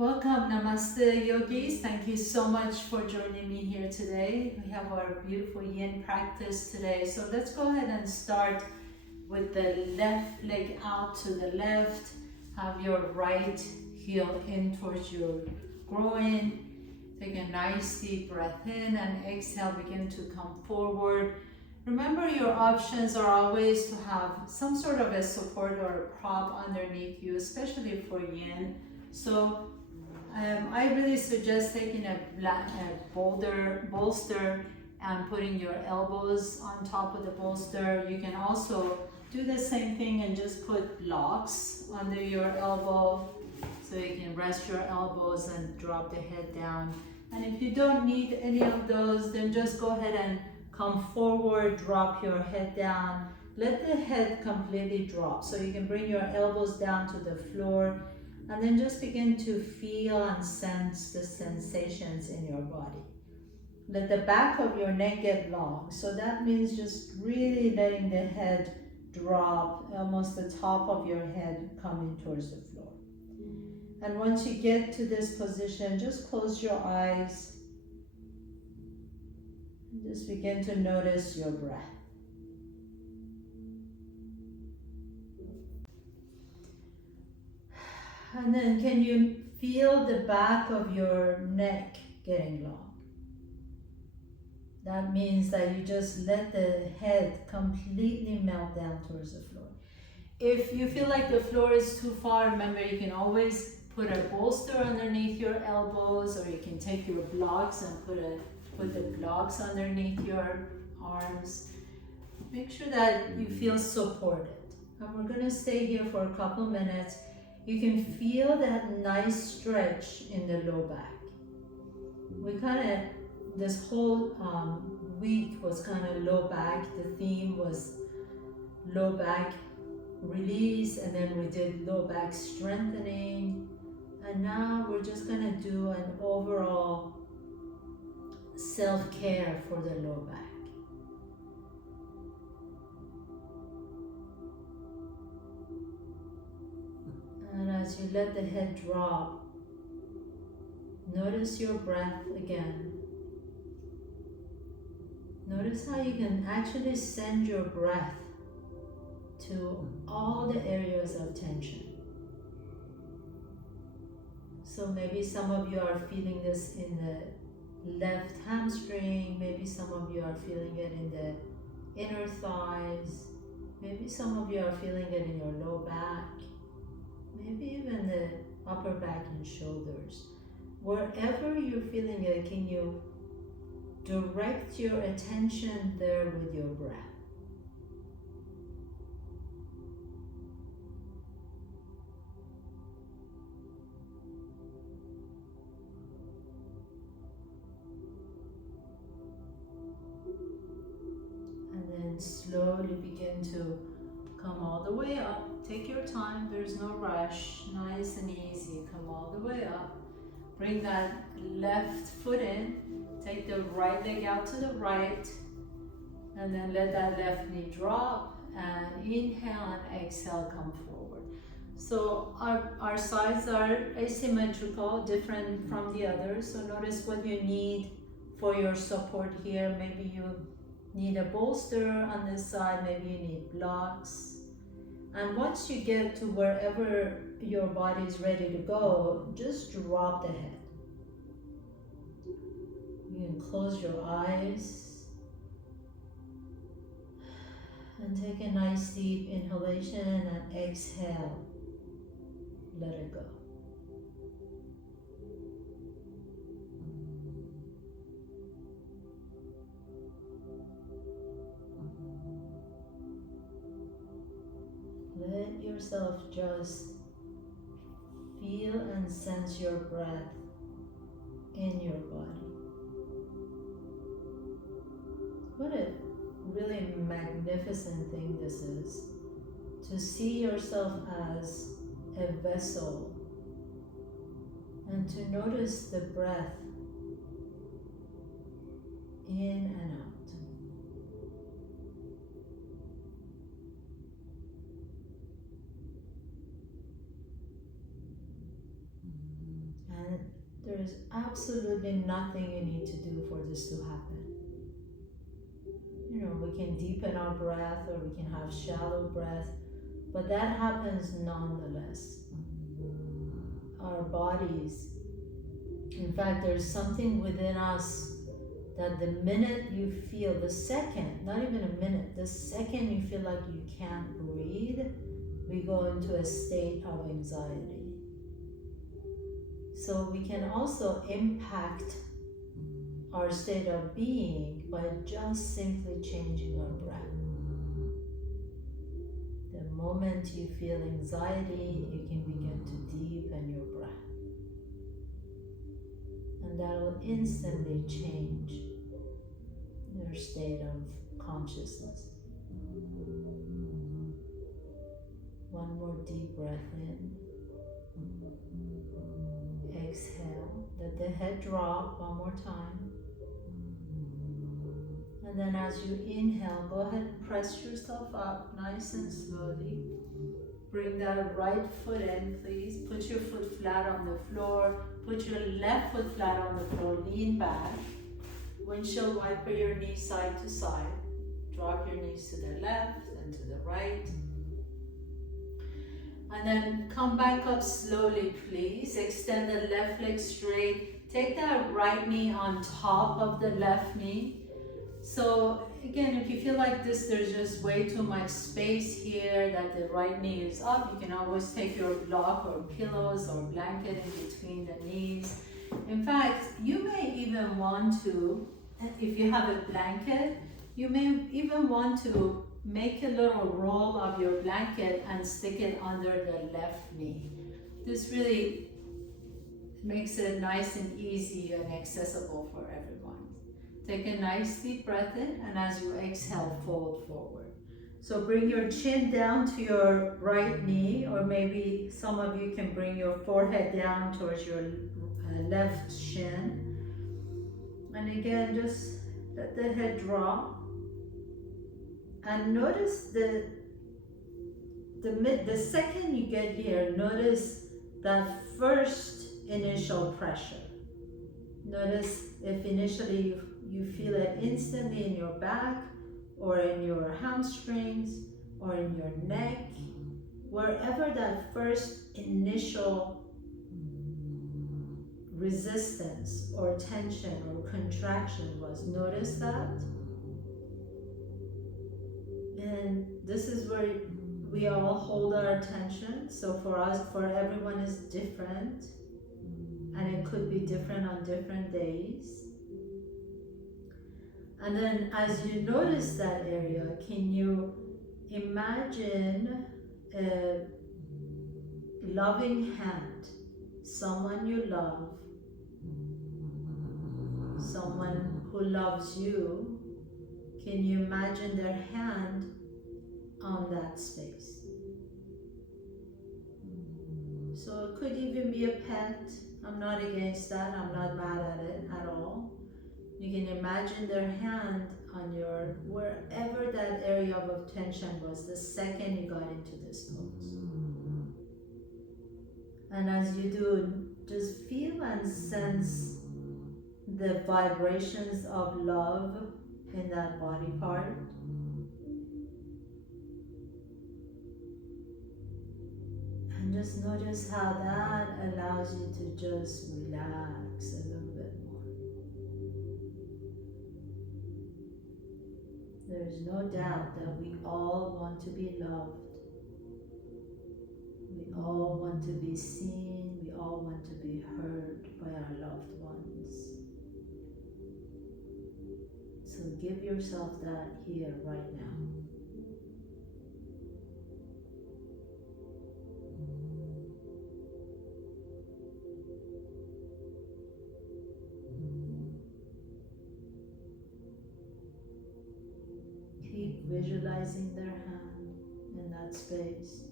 Welcome, Namaste Yogis. Thank you so much for joining me here today. We have our beautiful Yin practice today. So let's go ahead and start with the left leg out to the left. Have your right heel in towards your groin. Take a nice deep breath in and exhale, begin to come forward. Remember, your options are always to have some sort of a support or a prop underneath you, especially for Yin. So I really suggest taking a bolster and putting your elbows on top of the bolster. You can also do the same thing and just put blocks under your elbow so you can rest your elbows and drop the head down. And if you don't need any of those, then just go ahead and come forward, drop your head down. Let the head completely drop so you can bring your elbows down to the floor. And then just begin to feel and sense the sensations in your body. Let the back of your neck get long. So that means just really letting the head drop, almost the top of your head coming towards the floor. And once you get to this position, just close your eyes. And just begin to notice your breath. And then can you feel the back of your neck getting long? That means that you just let the head completely melt down towards the floor. If you feel like the floor is too far, remember you can always put a bolster underneath your elbows, or you can take your blocks and put the blocks underneath your arms. Make sure that you feel supported. And we're going to stay here for a couple minutes. You can feel that nice stretch in the low back. This whole week was kind of low back. The theme was low back release, and then we did low back strengthening. And now we're just going to do an overall self-care for the low back. And as you let the head drop, notice your breath again. Notice how you can actually send your breath to all the areas of tension. So maybe some of you are feeling this in the left hamstring, maybe some of you are feeling it in the inner thighs, maybe some of you are feeling it in your low back, maybe even the upper back and shoulders. Wherever you're feeling it, can you direct your attention there with your breath? And then slowly begin to come all the way up. Take your time, there's no rush. Nice and easy. Come all the way up. Bring that left foot in. Take the right leg out to the right. And then let that left knee drop. And inhale and exhale, come forward. So our sides are asymmetrical, different from the others. So notice what you need for your support here. Maybe you need a bolster on this side, maybe you need blocks. And once you get to wherever your body is ready to go, just drop the head. You can close your eyes and take a nice deep inhalation and exhale. Let it go. Let yourself just feel and sense your breath in your body. What a really magnificent thing this is, to see yourself as a vessel and to notice the breath in and out. There is absolutely nothing you need to do for this to happen. You know, we can deepen our breath or we can have shallow breath, but that happens nonetheless. Our bodies, in fact, there's something within us that the minute you feel, the second, not even a minute, the second you feel like you can't breathe, we go into a state of anxiety. So we can also impact our state of being by just simply changing our breath. The moment you feel anxiety, you can begin to deepen your breath. And that will instantly change your state of consciousness. One more deep breath in. Exhale. Let the head drop one more time. And then as you inhale, go ahead and press yourself up nice and slowly. Bring that right foot in, please. Put your foot flat on the floor. Put your left foot flat on the floor. Lean back. Windshield wiper your knees side to side. Drop your knees to the left and to the right. And then come back up slowly, please. Extend the left leg straight. Take that right knee on top of the left knee. So again, if you feel like this, there's just way too much space here that the right knee is up, you can always take your block or pillows or blanket in between the knees. In fact, you may even want to, if you have a blanket, you may even want to make a little roll of your blanket and stick it under the left knee. This really makes it nice and easy and accessible for everyone. Take a nice deep breath in, and as you exhale, fold forward. So bring your chin down to your right knee, or maybe some of you can bring your forehead down towards your left shin. And again, just let the head drop. And notice the second you get here, notice that first initial pressure. Notice if initially you feel it instantly in your back or in your hamstrings or in your neck, wherever that first initial resistance or tension or contraction was, notice that. And this is where we all hold our attention. So for us, for everyone is different, and it could be different on different days. And then as you notice that area, can you imagine a loving hand, someone you love, someone who loves you? Can you imagine their hand on that space? So it could even be a pet. I'm not against that. I'm not mad at it at all. You can imagine their hand on your, wherever that area of tension was the second you got into this pose. And as you do, just feel and sense the vibrations of love in that body part. And just notice how that allows you to just relax a little bit more. There is no doubt that we all want to be loved. We all want to be seen. We all want to be heard by our loved ones. So give yourself that here right now. Keep visualizing their hand in that space.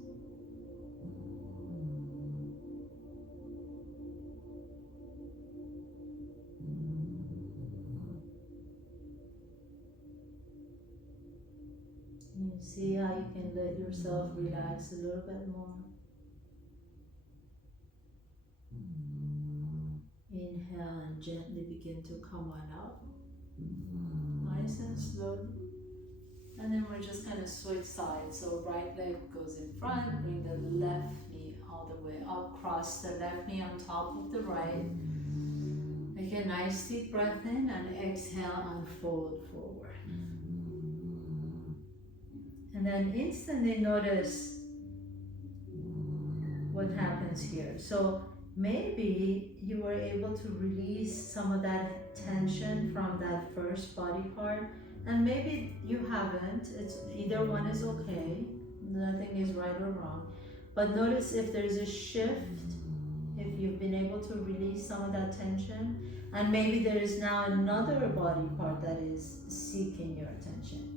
You see how you can let yourself relax a little bit more. Inhale and gently begin to come on up. Nice and slowly. And then we're just going to switch sides. So right leg goes in front, bring the left knee all the way up, cross the left knee on top of the right. Make a nice deep breath in and exhale and fold forward. And then instantly notice what happens here. So maybe you were able to release some of that tension from that first body part, and maybe you haven't. It's either one is okay. Nothing is right or wrong. But notice if there's a shift, if you've been able to release some of that tension, and maybe there is now another body part that is seeking your attention.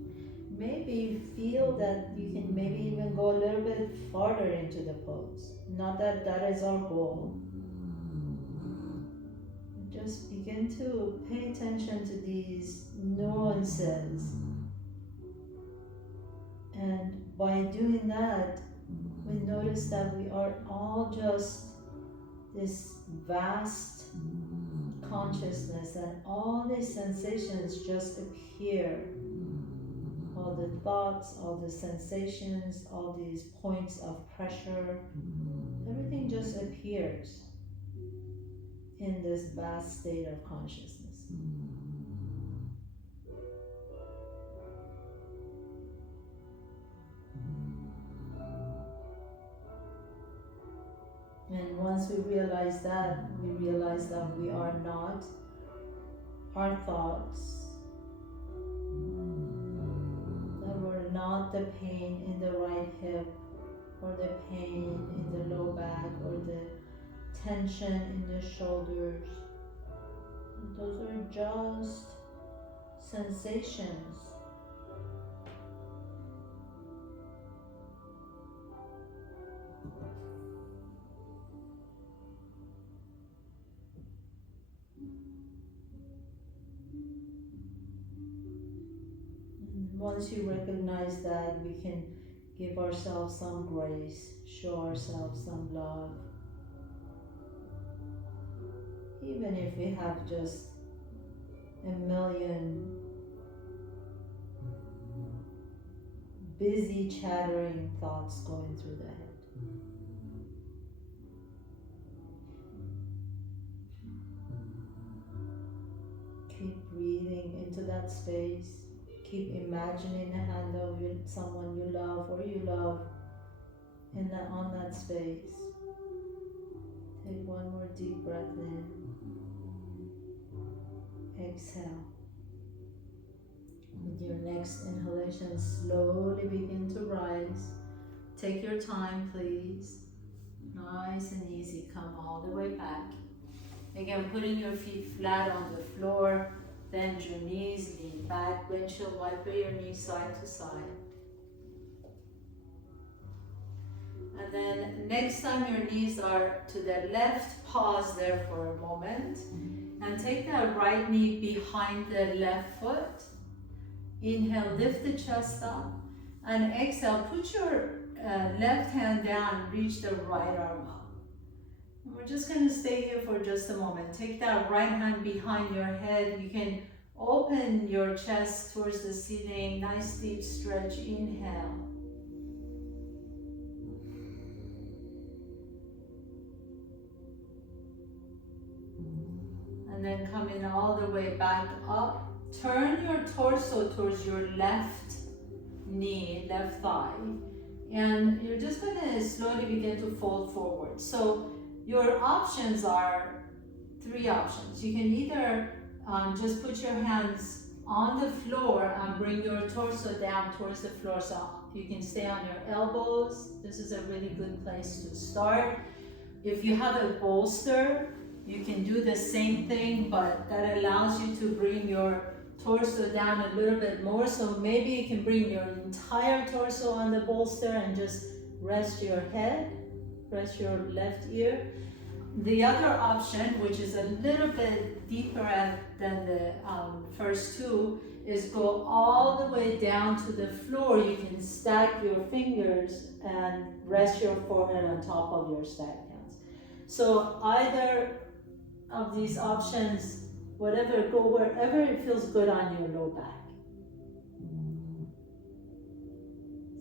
Maybe feel that you can maybe even go a little bit farther into the pose. Not that that is our goal. Just begin to pay attention to these nuances. And by doing that, we notice that we are all just this vast consciousness, and all these sensations just appear. All the thoughts, all the sensations, all these points of pressure, everything just appears in this vast state of consciousness. And once we realize that we are not our thoughts, not the pain in the right hip, or the pain in the low back, or the tension in the shoulders. Those are just sensations. Once you recognize that, we can give ourselves some grace, show ourselves some love. Even if we have just a million busy chattering thoughts going through the head. Keep breathing into that space. Keep imagining the hand of someone you love or you love on that space. Take one more deep breath in. Exhale. With your next inhalation, slowly begin to rise. Take your time, please. Nice and easy. Come all the way back. Again, putting your feet flat on the floor. Bend your knees, lean back, windshield wiper your knees side to side. And then next time your knees are to the left, pause there for a moment. And take that right knee behind the left foot. Inhale, lift the chest up. And exhale, put your left hand down, reach the right arm up. And we're just going to stay here for just a moment. Take that right hand behind your head. You can open your chest towards the ceiling. Nice deep stretch. Inhale. And then coming all the way back up. Turn your torso towards your left knee, left thigh. And you're just going to slowly begin to fold forward. So your options are 3 options. You can either just put your hands on the floor and bring your torso down towards the floor, so you can stay on your elbows. This is a really good place to start. If you have a bolster, you can do the same thing, but that allows you to bring your torso down a little bit more. So maybe you can bring your entire torso on the bolster and just rest your head, rest your left ear. The other option, which is a little bit deeper than the first 2, is go all the way down to the floor. You can stack your fingers and rest your forehead on top of your stacked hands. So either of these options, whatever, go wherever it feels good on your low back.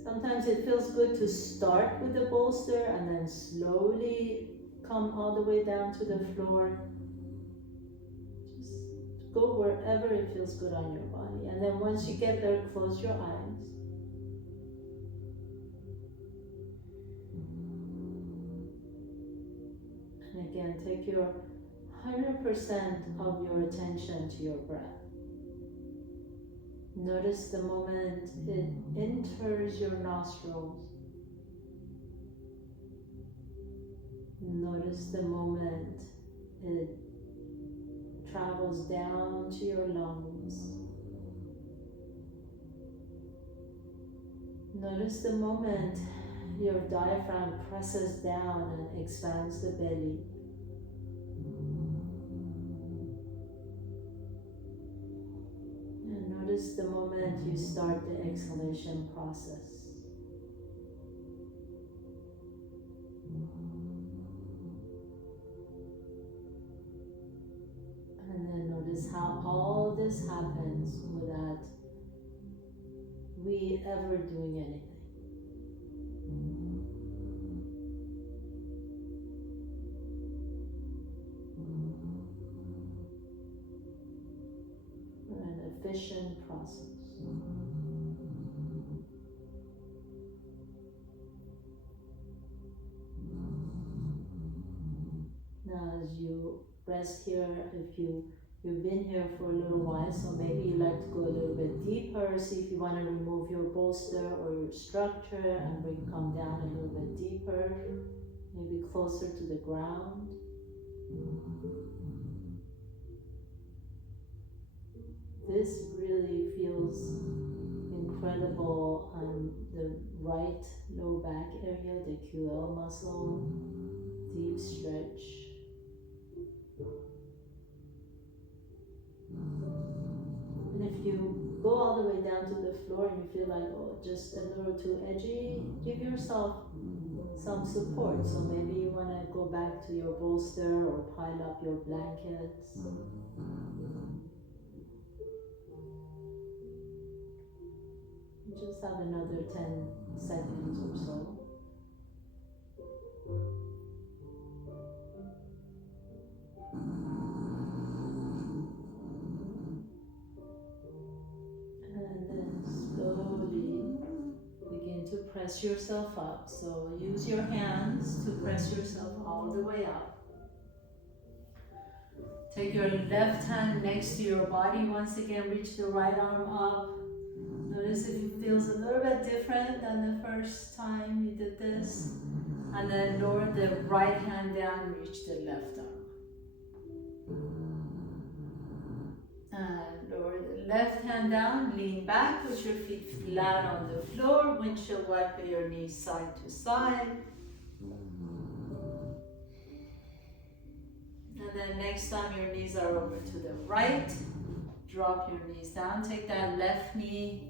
Sometimes it feels good to start with the bolster and then slowly come all the way down to the floor. Just go wherever it feels good on your body. And then once you get there, close your eyes. And again, take your 100% of your attention to your breath. Notice the moment it enters your nostrils. Notice the moment it travels down to your lungs. Notice the moment your diaphragm presses down and expands the belly. Notice the moment you start the exhalation process. And then notice how all this happens without we ever doing anything. An efficient process. Now as you rest here, if you've been here for a little while, so maybe you like to go a little bit deeper, see if you want to remove your bolster or your structure and come down a little bit deeper, maybe closer to the ground. This really feels incredible on the right low back area, the QL muscle, deep stretch. And if you go all the way down to the floor and you feel like, oh, just a little too edgy, give yourself some support. So maybe you want to go back to your bolster or pile up your blankets. Just have another 10 seconds or so. And then slowly begin to press yourself up. So use your hands to press yourself all the way up. Take your left hand next to your body. Once again, reach the right arm up. Notice if it feels a little bit different than the first time you did this. And then lower the right hand down, reach the left arm. And lower the left hand down, lean back, put your feet flat on the floor, windshield wiper your knees side to side. And then next time your knees are over to the right, drop your knees down, take that left knee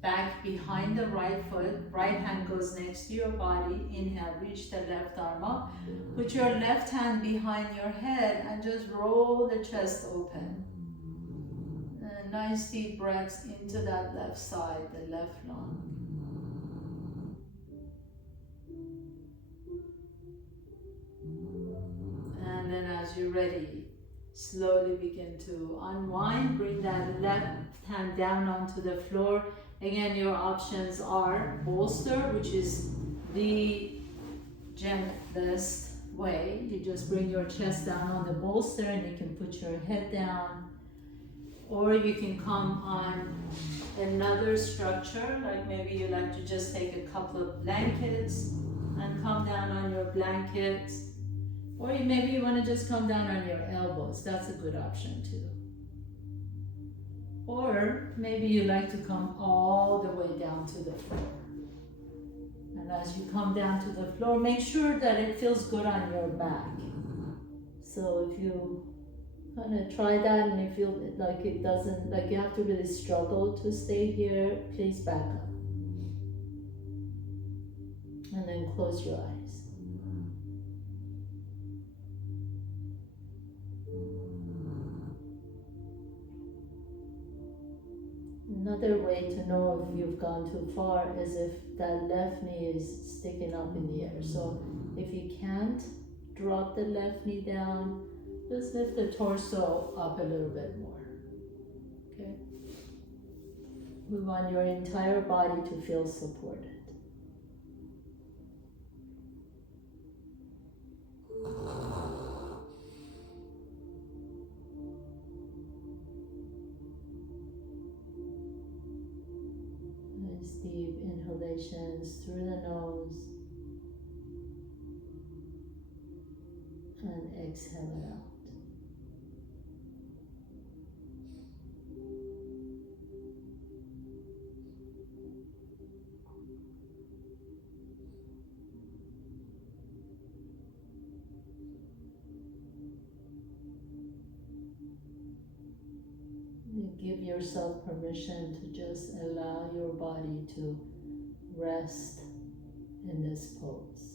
back behind the right foot, right hand goes next to your body, inhale, reach the left arm up, put your left hand behind your head and just roll the chest open. And nice deep breaths into that left side, the left lung. And then as you're ready, slowly begin to unwind, bring that left hand down onto the floor. Again, your options are bolster, which is the gentlest way. You just bring your chest down on the bolster and you can put your head down. Or you can come on another structure, like maybe you like to just take a couple of blankets and come down on your blankets. Or maybe you want to just come down on your elbows. That's a good option too. Or maybe you like to come all the way down to the floor. And as you come down to the floor, make sure that it feels good on your back. So if you kind of try that and you feel like it doesn't, like you have to really struggle to stay here, please back up. And then close your eyes. Another way to know if you've gone too far is if that left knee is sticking up in the air. So if you can't drop the left knee down, just lift the torso up a little bit more. Okay? We want your entire body to feel supported. Nice deep inhalations through the nose and exhale it out. Give yourself permission to just allow your body to rest in this pose.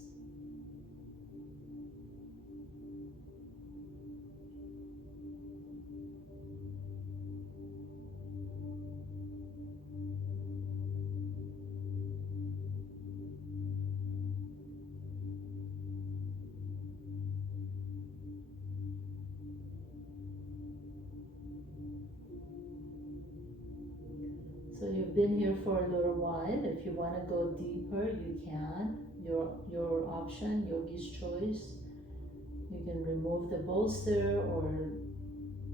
So you've been here for a little while. If you want to go deeper, you can. Your option, yogi's choice. You can remove the bolster or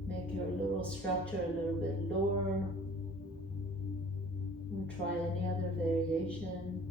make your little structure a little bit lower. Or try any other variation.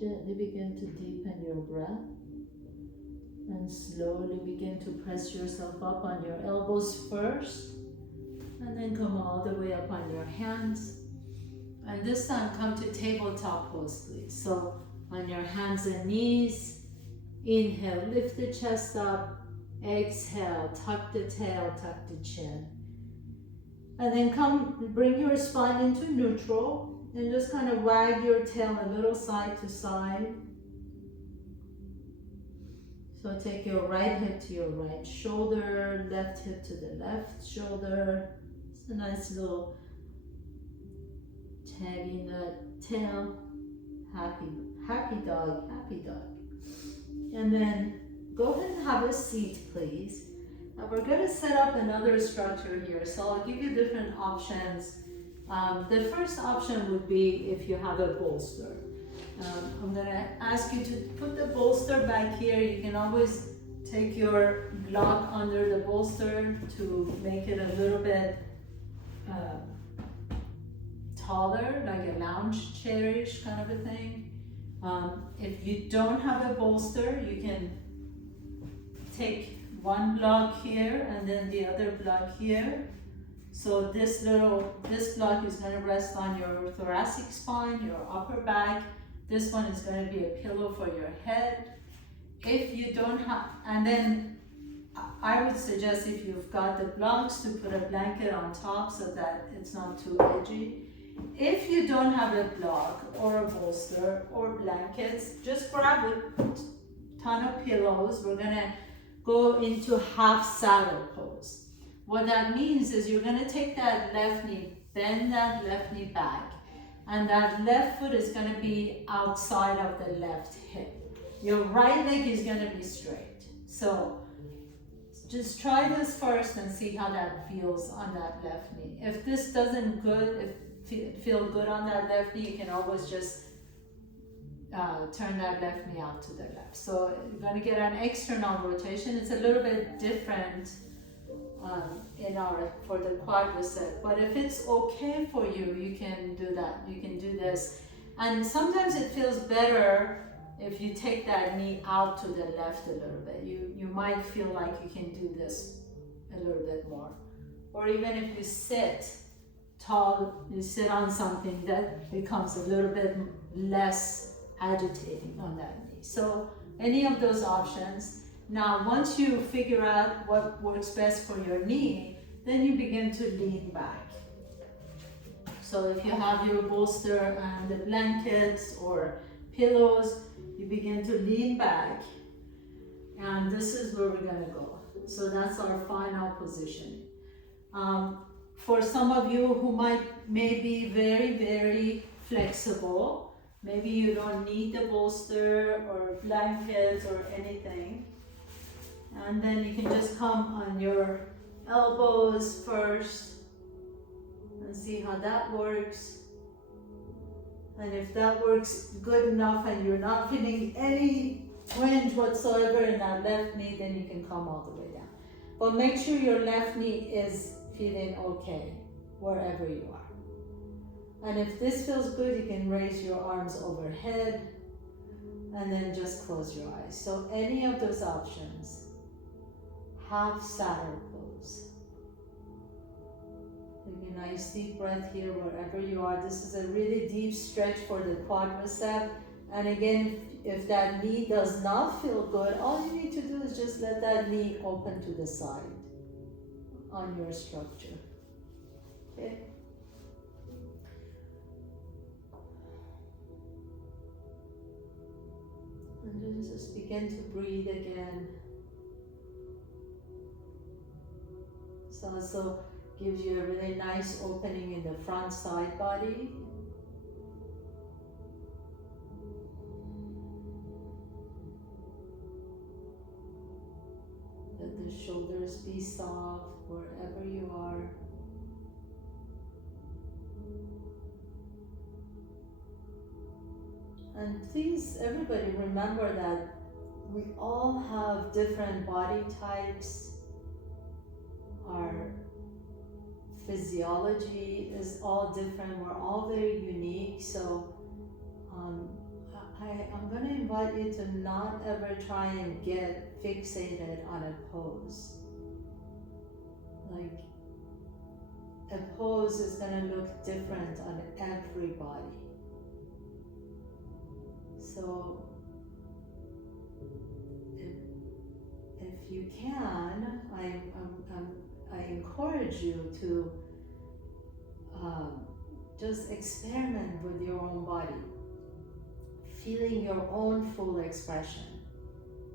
Gently begin to deepen your breath and slowly begin to press yourself up on your elbows first and then come all the way up on your hands. And this time come to tabletop pose, please. So on your hands and knees, inhale, lift the chest up, exhale, tuck the tail, tuck the chin. And then bring your spine into neutral. And just kind of wag your tail a little side to side. So take your right hip to your right shoulder, left hip to the left shoulder. It's a nice little tagging the tail. Happy dog, happy dog. And then go ahead and have a seat, please. Now we're going to set up another structure here. So I'll give you different options. The first option would be if you have a bolster. I'm going to ask you to put the bolster back here. You can always take your block under the bolster to make it a little bit taller, like a lounge chairish kind of a thing. If you don't have a bolster, you can take one block here and then the other block here. So this block is going to rest on your thoracic spine, your upper back. This one is going to be a pillow for your head. If you don't have, and then I would suggest if you've got the blocks to put a blanket on top so that it's not too edgy. If you don't have a block or a bolster or blankets, just grab a ton of pillows. We're going to go into half saddle pose. What that means is you're going to take that left knee, bend that left knee back, and that left foot is going to be outside of the left hip. Your right leg is going to be straight. So just try this first and see how that feels on that left knee. If this doesn't feel good on that left knee, you can always just turn that left knee out to the left. So you're going to get an external rotation. It's a little bit different for the quadricep, but if it's okay for you, you can do that. You can do this, and sometimes it feels better if you take that knee out to the left a little bit. You might feel like you can do this a little bit more, or even if you sit tall, you sit on something, that becomes a little bit less agitating on that knee. So any of those options. Now, once you figure out what works best for your knee, then you begin to lean back. So if you have your bolster and the blankets or pillows, you begin to lean back. And this is where we're gonna go. So that's our final position. For some of you who may be very, very flexible, maybe you don't need the bolster or blankets or anything. And then you can just come on your elbows first and see how that works. And if that works good enough and you're not feeling any twinge whatsoever in that left knee, then you can come all the way down. But make sure your left knee is feeling okay wherever you are. And if this feels good, you can raise your arms overhead and then just close your eyes. So any of those options. Half saddle pose. Take a nice deep breath here wherever you are. This is a really deep stretch for the quadricep. And again, if that knee does not feel good, all you need to do is just let that knee open to the side on your structure. Okay? And then just begin to breathe again. So also gives you a really nice opening in the front side body. Let the shoulders be soft wherever you are. And please, everybody, remember that we all have different body types. Our physiology is all different. We're all very unique. So I'm going to invite you to not ever try and get fixated on a pose. Like, a pose is going to look different on everybody. So if you can, I encourage you to just experiment with your own body, feeling your own full expression,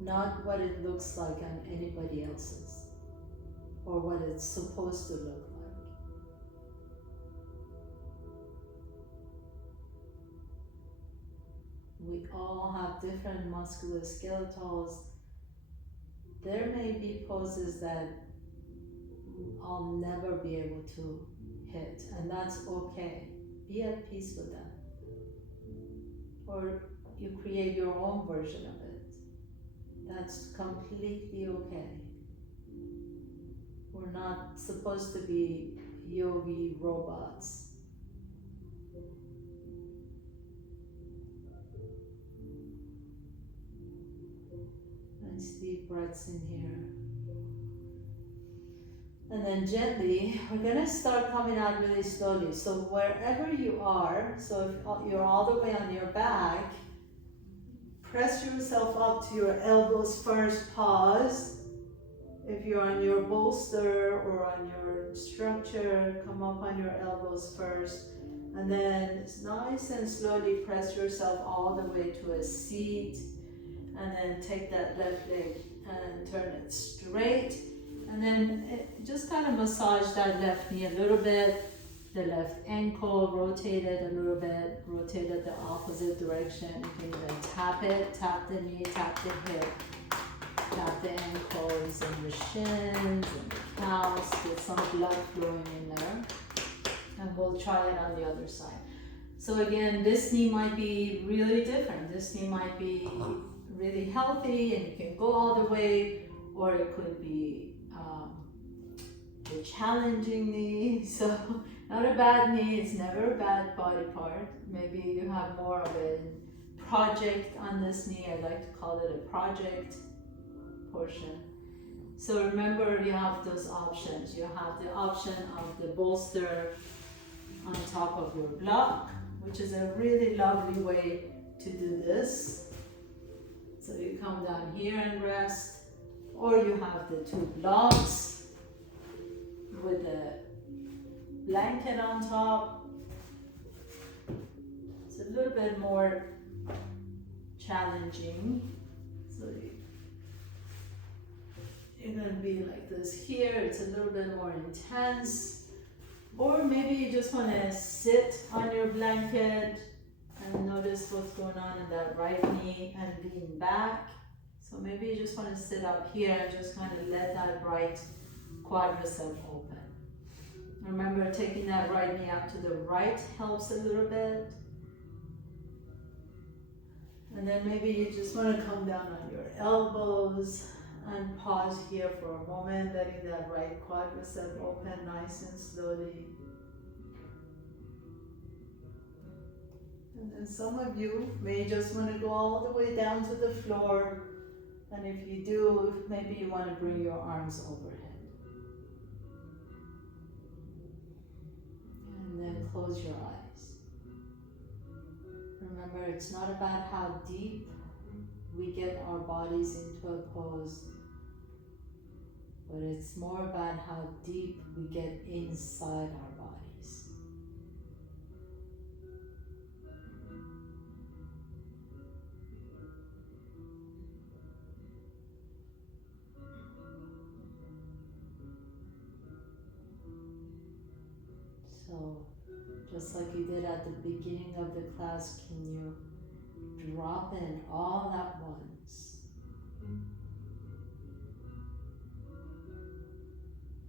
not what it looks like on anybody else's or what it's supposed to look like. We all have different musculoskeletals. There may be poses that I'll never be able to hit, and that's okay. Be at peace with that. Or you create your own version of it. That's completely okay. We're not supposed to be yogi robots. Nice deep breaths in here. And then gently, we're going to start coming out really slowly. So wherever you are, so if you're all the way on your back, press yourself up to your elbows first, pause. If you're on your bolster or on your structure, come up on your elbows first. And then nice and slowly press yourself all the way to a seat. And then take that left leg and turn it straight. And then just kind of massage that left knee a little bit, the left ankle, rotate it a little bit, rotate it the opposite direction. You can even tap it, tap the knee, tap the hip, tap the ankles and the shins and the calves, get some blood flowing in there. And we'll try it on the other side. So again, this knee might be really different. This knee might be really healthy and you can go all the way, or it could be a challenging knee. So not a bad knee, it's never a bad body part. Maybe you have more of a project on this knee. I like to call it a project portion. So remember, you have those options. You have the option of the bolster on top of your block, which is a really lovely way to do this. So you come down here and rest, or you have the two blocks with the blanket on top. It's a little bit more challenging. So you're gonna be like this here. It's a little bit more intense. Or maybe you just wanna sit on your blanket and notice what's going on in that right knee and lean back. So maybe you just wanna sit up here and just kind of let that right quadricep open. Remember, taking that right knee out to the right helps a little bit. And then maybe you just want to come down on your elbows and pause here for a moment, letting that right quadricep open nice and slowly. And then some of you may just want to go all the way down to the floor. And if you do, maybe you want to bring your arms overhead. And then close your eyes. Remember, it's not about how deep we get our bodies into a pose, but it's more about how deep we get inside our bodies. So, just like you did at the beginning of the class, can you drop in all at once?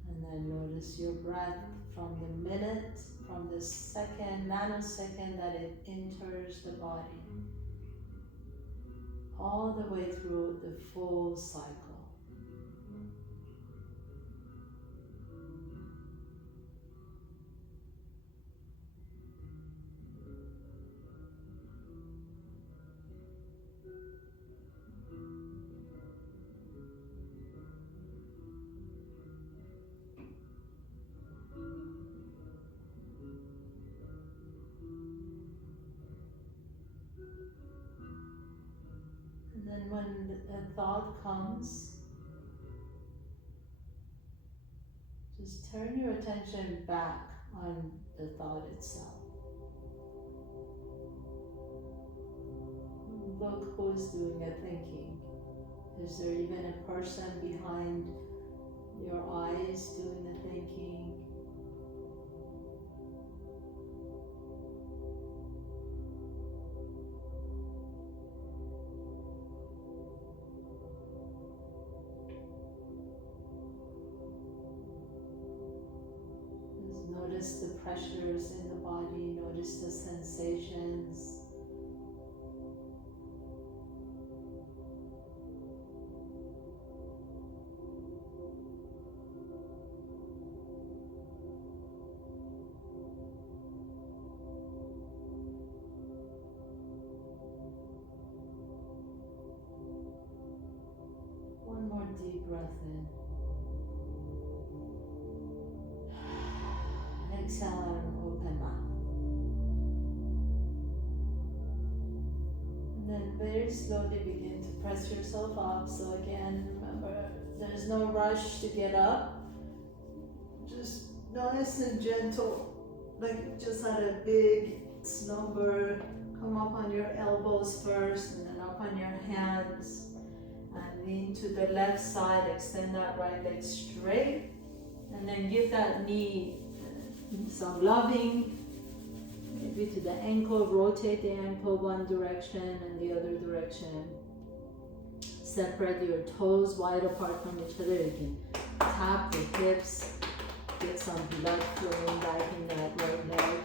And then notice your breath from the minute, from the second, nanosecond that it enters the body, all the way through the full cycle. And then when a thought comes, just turn your attention back on the thought itself. Look who's doing the thinking. Is there even a person behind your eyes doing the thinking? Notice the pressures in the body, notice the sensations. One more deep breath in. Exhale out and open mouth. And then very slowly begin to press yourself up. So again, remember, there's no rush to get up. Just nice and gentle, like you just had a big snowbird. Come up on your elbows first and then up on your hands. And lean to the left side, extend that right leg straight. And then give that knee some loving, maybe to the ankle, rotate the ankle one direction and the other direction. Separate your toes wide apart from each other. You can tap the hips, get some blood flowing back in that right leg.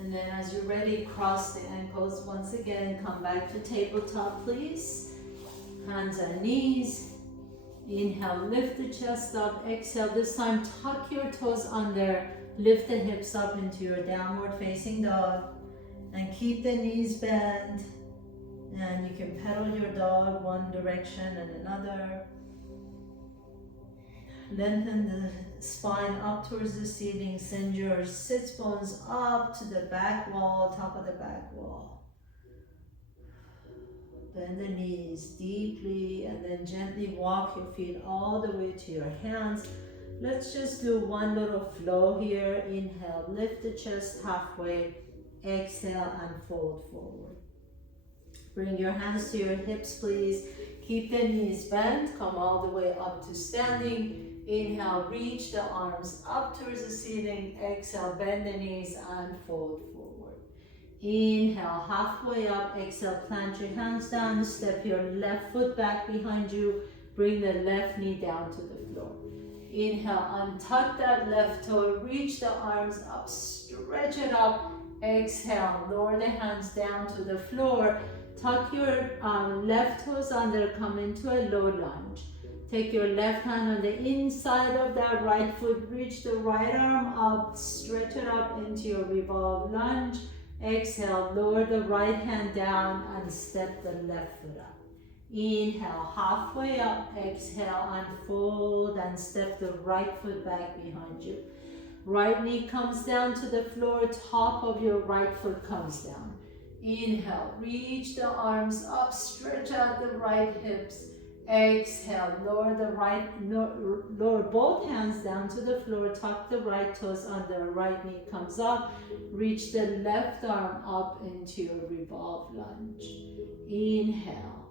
And then as you're ready, cross the ankles once again. Come back to tabletop, please. Hands and knees. Inhale, lift the chest up. Exhale, this time tuck your toes under. Lift the hips up into your downward facing dog. And keep the knees bent. And you can pedal your dog one direction and another. Lengthen the spine up towards the ceiling. Send your sits bones up to the back wall, top of the back wall. Bend the knees deeply and then gently walk your feet all the way to your hands. Let's just do one little flow here. Inhale, lift the chest halfway. Exhale and fold forward. Bring your hands to your hips, please. Keep the knees bent. Come all the way up to standing. Inhale, reach the arms up towards the ceiling. Exhale, bend the knees and fold forward. Inhale, halfway up. Exhale, plant your hands down. Step your left foot back behind you. Bring the left knee down to the floor. Inhale, untuck that left toe. Reach the arms up. Stretch it up. Exhale, lower the hands down to the floor. Tuck your left toes under, come into a low lunge. Take your left hand on the inside of that right foot, reach the right arm up, stretch it up into your revolve lunge. Exhale, lower the right hand down and step the left foot up. Inhale, halfway up, exhale, unfold and step the right foot back behind you. Right knee comes down to the floor, top of your right foot comes down. Inhale, reach the arms up, stretch out the right hips. Exhale, lower both hands down to the floor, tuck the right toes under, right knee comes up. Reach the left arm up into your revolve lunge. Inhale,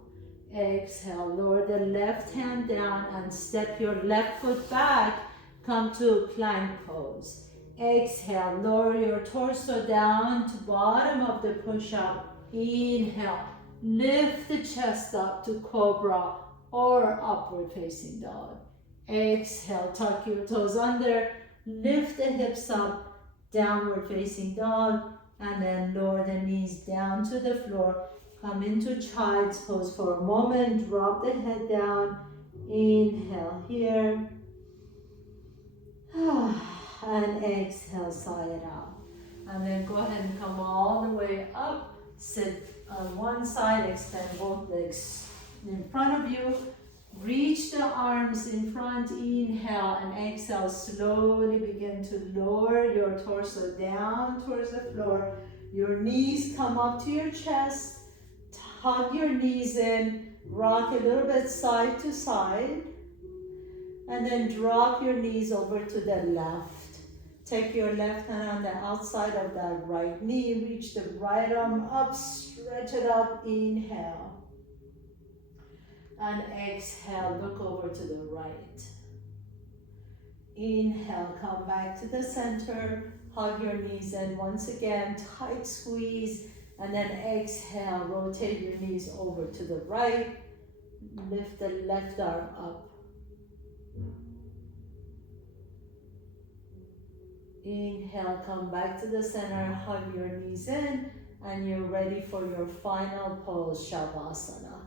exhale, lower the left hand down and step your left foot back. Come to plank pose. Exhale, lower your torso down to bottom of the push-up. Inhale, lift the chest up to cobra or upward facing dog. Exhale, tuck your toes under, lift the hips up, downward facing dog, and then lower the knees down to the floor. Come into child's pose for a moment, drop the head down. Inhale here. And exhale, sigh it out. And then go ahead and come all the way up. Sit on one side, extend both legs in front of you. Reach the arms in front. Inhale and exhale. Slowly begin to lower your torso down towards the floor. Your knees come up to your chest. Hug your knees in. Rock a little bit side to side. And then drop your knees over to the left. Take your left hand on the outside of that right knee. Reach the right arm up, stretch it up. Inhale. And exhale, look over to the right. Inhale, come back to the center. Hug your knees in once again, tight squeeze. And then exhale, rotate your knees over to the right. Lift the left arm up. Inhale, come back to the center, hug your knees in, and you're ready for your final pose, Shavasana.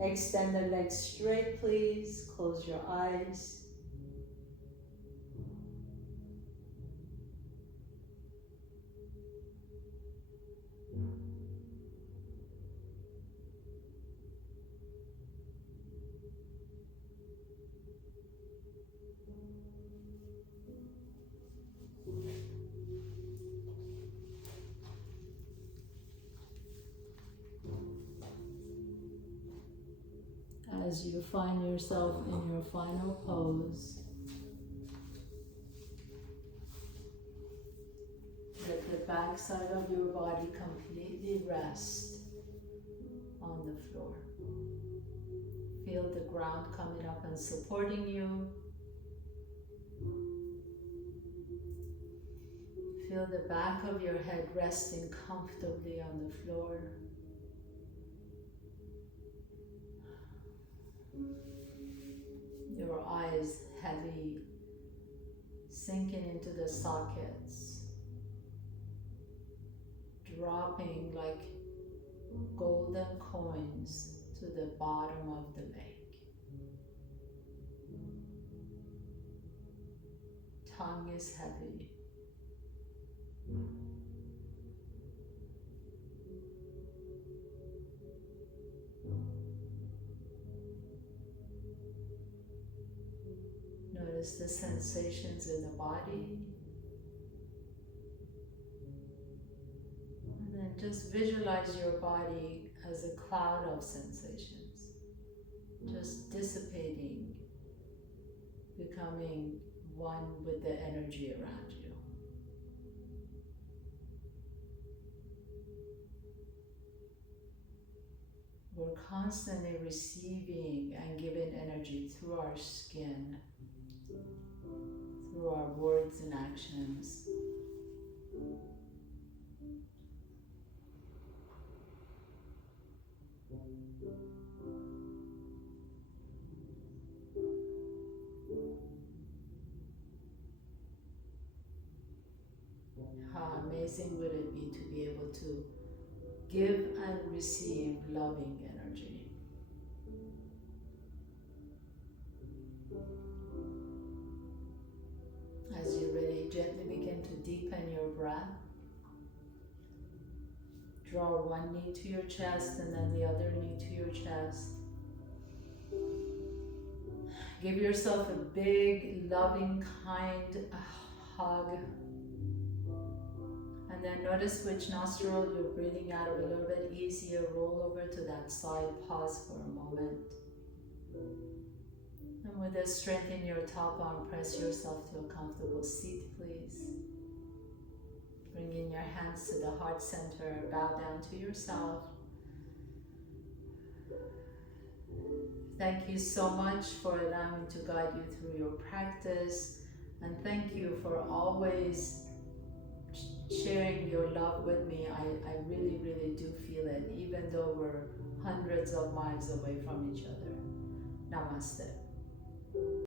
Extend the legs straight, please. Close your eyes. As you find yourself in your final pose, let the back side of your body completely rest on the floor. Feel the ground coming up and supporting you. Feel the back of your head resting comfortably on the floor. Your eyes heavy, sinking into the sockets, dropping like golden coins to the bottom of the lake. Tongue is heavy. Notice the sensations in the body. And then just visualize your body as a cloud of sensations, just dissipating, becoming one with the energy around you. We're constantly receiving and giving energy through our skin, through our words and actions. How amazing would it be to be able to give and receive loving energy? As you really gently begin to deepen your breath, draw one knee to your chest and then the other knee to your chest. Give yourself a big, loving, kind hug. And then notice which nostril you're breathing out a little bit easier. Roll over to that side, pause for a moment. And with a strength in your top arm, press yourself to a comfortable seat, please. Bringing your hands to the heart center, bow down to yourself. Thank you so much for allowing me to guide you through your practice. And thank you for always sharing your love with me. I really, really do feel it, even though we're hundreds of miles away from each other. Namaste.